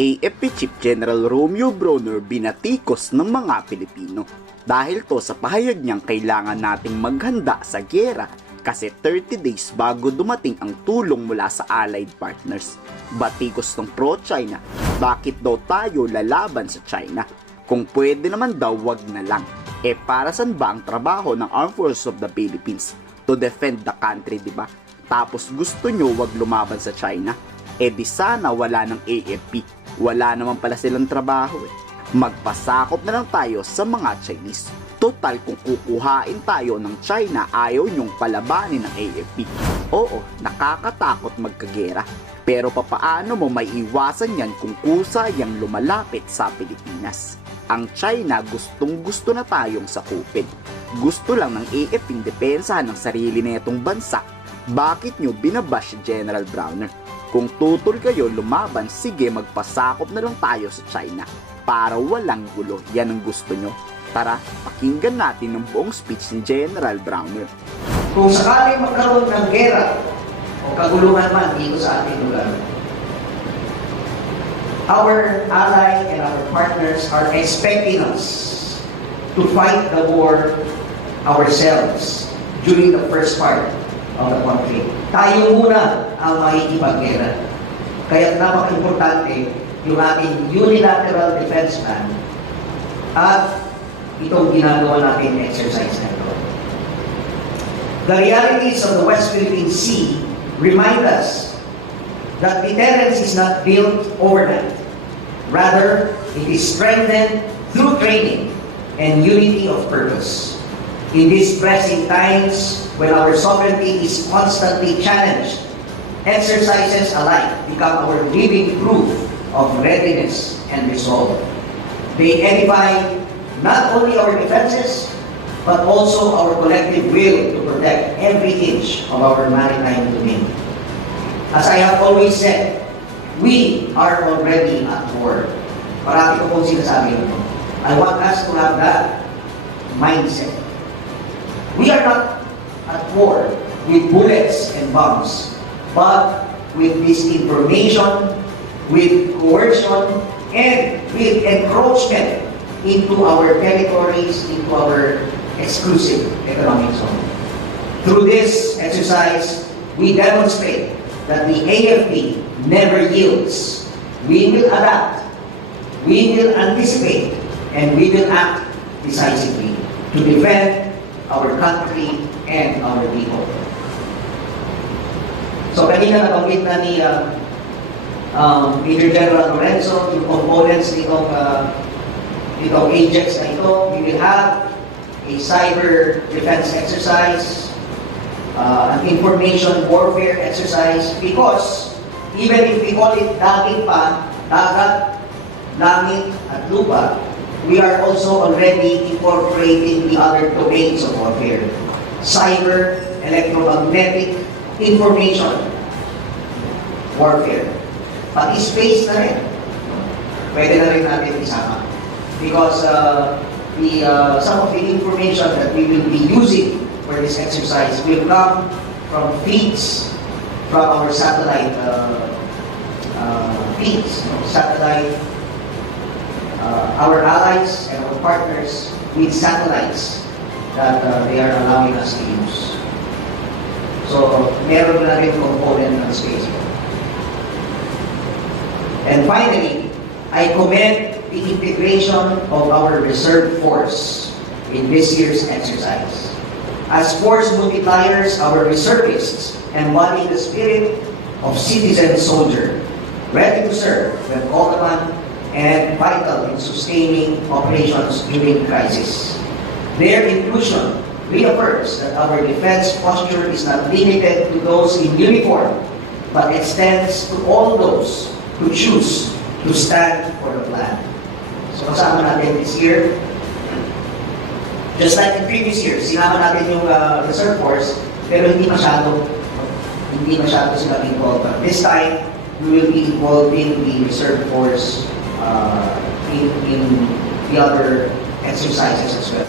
AFP Chief General Romeo Bronner binatikos ng mga Pilipino. Dahil to sa pahayag niyang kailangan nating maghanda sa gyera kasi 30 days bago dumating ang tulong mula sa allied partners. Batikos ng pro-China, bakit daw tayo lalaban sa China? Kung pwede naman daw wag na lang. E para saan ba ang trabaho ng Armed Forces of the Philippines? To defend the country, di ba? Tapos gusto nyo wag lumaban sa China? E di sana wala ng AFP. Wala naman pala silang trabaho eh. Magpasakop na lang tayo sa mga Chinese. Total kung kukuhain tayo ng China ayaw nyong palabanin ng AFP. Oo, nakakatakot magkagera. Pero papaano mo may iwasan yan kung kusa yang lumalapit sa Pilipinas? Ang China gustong gusto na tayong sakupin. Gusto lang ng AFP depensa ng sarili netong bansa. Bakit nyo binabash General Browner? Kung tutol kayo lumaban, sige magpasakop na lang tayo sa China. Para walang gulo, yan ang gusto nyo. Tara, pakinggan natin ang buong speech ni General Browner. Kung sakaling magkaroon ng gera o kagulungan man dito sa ating lugar, our ally and our partners are expecting us to fight the war ourselves during the first part of the conflict. Tayo muna ang makikipaggera. Kaya napaka-importante yung ating unilateral defense plan at itong ginagawa natin exercise na ito. The realities of the West Philippine Sea remind us that deterrence is not built overnight. Rather, it is strengthened through training and unity of purpose. In these pressing times, when our sovereignty is constantly challenged, exercises alike become our living proof of readiness and resolve. They edify not only our defenses, but also our collective will to protect every inch of our maritime domain. As I have always said, we are already at war. Parati ko pong sinasabi ito. I want us to have that mindset. We are not at war with bullets and bombs, but with disinformation, with coercion, and with encroachment into our territories, into our exclusive economic zone. Through this exercise, we demonstrate that the AFP never yields. We will adapt, we will anticipate, and we will act decisively to defend our country and our people. So kanina nabanggit na ni uh, um, Major General Lorenzo yung components nitong uh, itong Ajax na ito. We will have a cyber defense exercise, uh, an information warfare exercise, because even if we call it daging pa, dagat, langit, at lupa, we are also already incorporating the other domains of warfare. Cyber, electromagnetic, information, warfare. Pati space na rin. Pwede na rin natin isama. Because uh, the, uh, some of the information that we will be using for this exercise will come from feeds from our satellite uh, uh, feeds, satellite, our allies and our partners with satellites that uh, they are allowing us to use. So, meron na rin component ng space. And finally, I commend the integration of our reserve force in this year's exercise. As force multipliers, our reservists embody the spirit of citizen soldier, ready to serve when called upon and vital in sustaining operations during crisis. Their inclusion reaffirms that our defense posture is not limited to those in uniform, but extends to all those who choose to stand for the flag. So kasama natin this year, just like in previous years, sinama natin yung uh, reserve force, pero hindi masyado, hindi masyado sila involved. But this time, we will be involving the reserve force uh, in, in the other exercises as well.